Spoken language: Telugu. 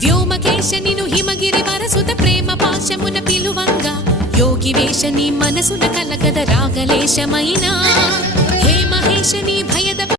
వ్యోమకేశనిను హిమగిరి వరసుత ప్రేమ పాశమున పిలువంగా యోగి వేషని మనసున కలకద రాగలేశమైనా హే మహేశని భయద